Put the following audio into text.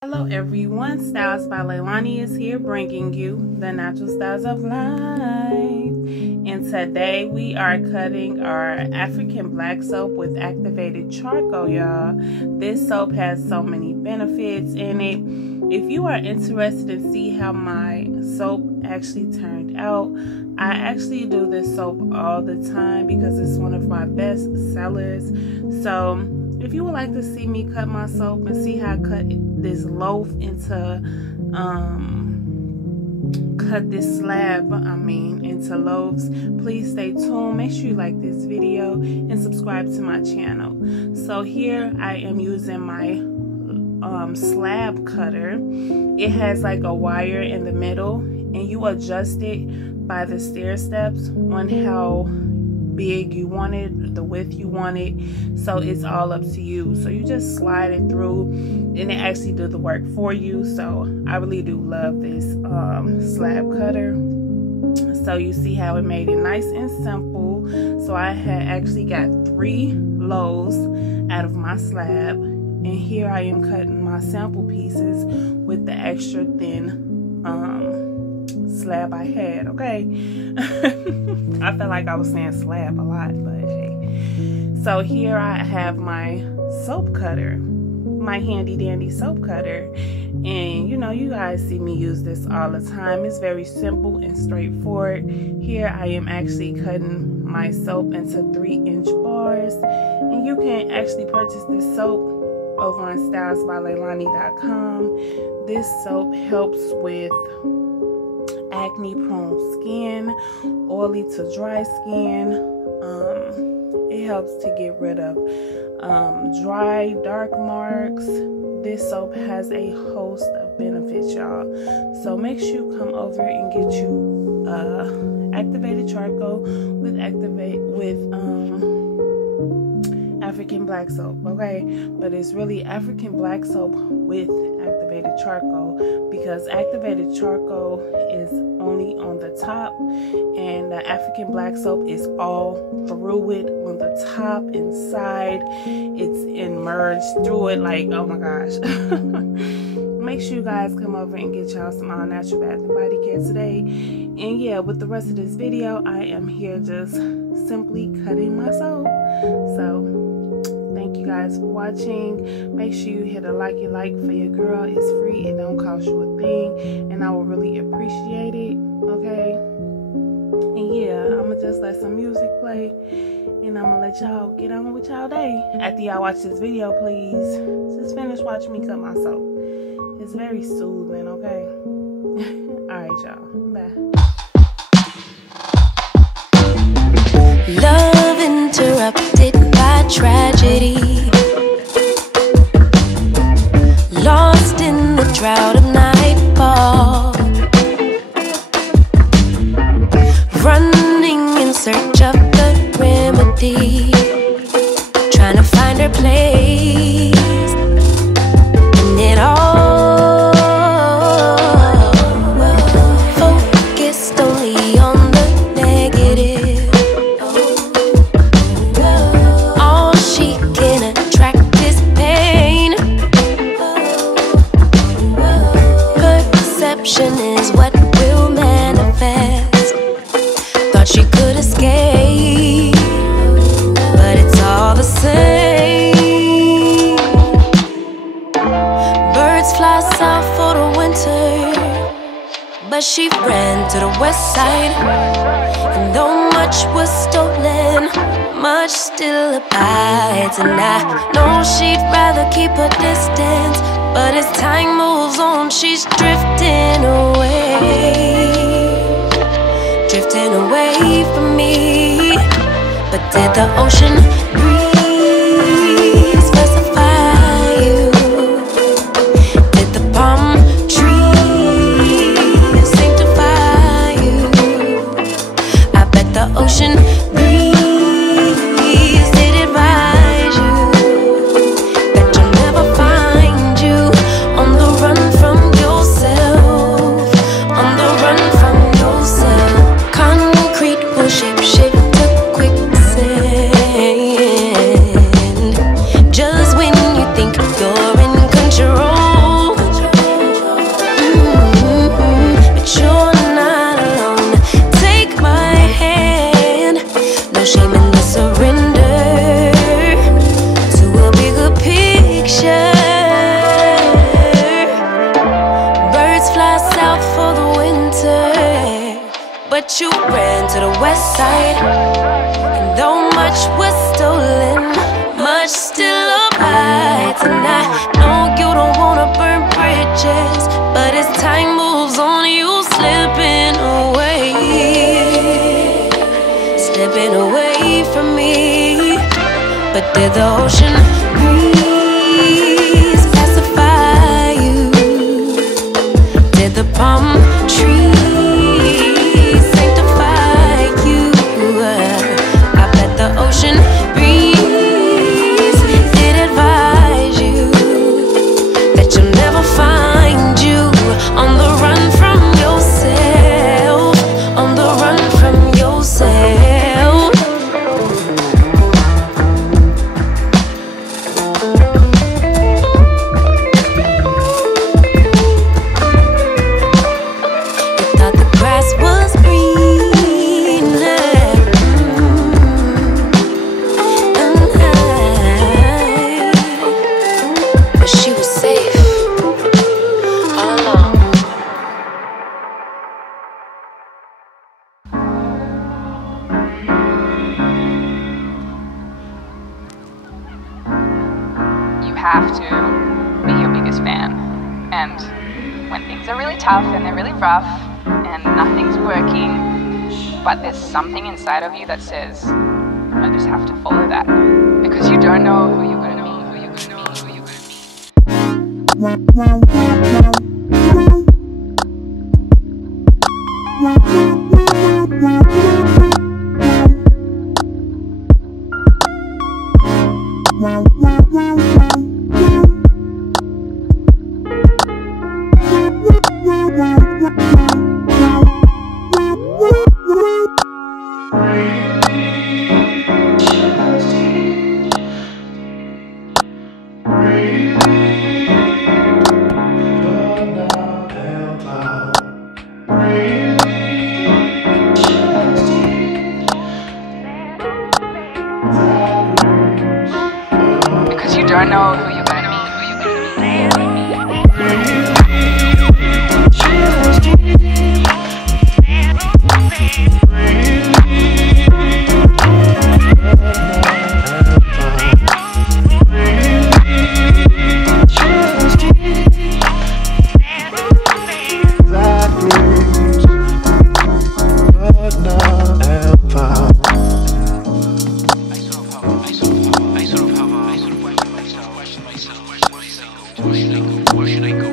Hello everyone, Styles by Lailani is here bringing you the natural styles of life. And today we are cutting our African black soap with activated charcoal, y'all. This soap has so many benefits in it. If you are interested to see how my soap actually turned out, I actually do this soap all the time because it's one of my best sellers. So if you would like to see me cut my soap and see how I cut this loaf into, cut this slab, into loaves, please stay tuned. Make sure you like this video and subscribe to my channel. So here I am using my slab cutter. It has like a wire in the middle, and you adjust it by the stair steps on how big you want it, the width you want it. So it's all up to you. So you just slide it through and it actually do the work for you. So I really do love this slab cutter. So you see how it made it nice and simple. So I had actually got 3 loaves out of my slab, and here I am cutting my sample pieces with the extra thin slab I had. Okay. I felt like I was saying slab a lot, but hey. So here I have my soap cutter, my handy dandy soap cutter, and you guys see me use this all the time. It's very simple and straightforward. Here I am actually cutting my soap into 3-inch bars, and you can actually purchase this soap over on StylesbyLailani.com. This soap helps with acne prone skin, oily to dry skin. It helps to get rid of dry, dark marks. This soap has a host of benefits, y'all. So make sure you come over and get you activated charcoal with African black soap, okay? But it's really African black soap with activated charcoal, because activated charcoal is only on the top, and the African black soap is all through it, on the top, inside. It's immersed through it, like, oh my gosh. Make sure you guys come over and get y'all some all natural bath and body care today. And yeah, with the rest of this video, I am here just simply cutting my soap. So thank you guys for watching. Make sure you hit a like for your girl. It's free, it don't cost you a thing, and I will really appreciate it. Okay, and yeah, I'm gonna just let some music play, and I'm gonna let y'all get on with y'all day. After y'all watch this video, please just finish watching me cut my soap. It's very soothing. Okay. All right, y'all, bye. Love interrupted by tragedy, lost in the drought of nightfall, running in search of the remedy, trying to find her place in it all. Focused only on the negative, all she can attract is pain. Perception is what will manifest. Thought she could escape, but it's all the same. Birds fly south for the winter, but she ran to the west side. And though much was stolen, much still abides. And I know she'd rather keep her distance, but as time moves on, she's drifting away from me. But did the ocean breeze specify you? Did the palm trees sanctify you? I bet the ocean breeze did advise you that you'll never find you on the run from yourself, on the run from yourself. Concrete will shape shift to quicksand. west side. And though much was stolen, much still abides. And I know you don't wanna burn bridges, but as time moves on, you slipping away from me. But did the ocean breeze pacify you? Did the palm trees sanctify you? I bet the ocean breeze did advise you that you'll never find you on the run from yourself, on the run from yourself. Have to be your biggest fan, and when things are really tough and they're really rough and nothing's working, but there's something inside of you that says, I just have to follow that, because you don't know who you're going to meet, who you're going to meet, who you're because you don't know who you're going to meet, who you're going to meet. Where should I go?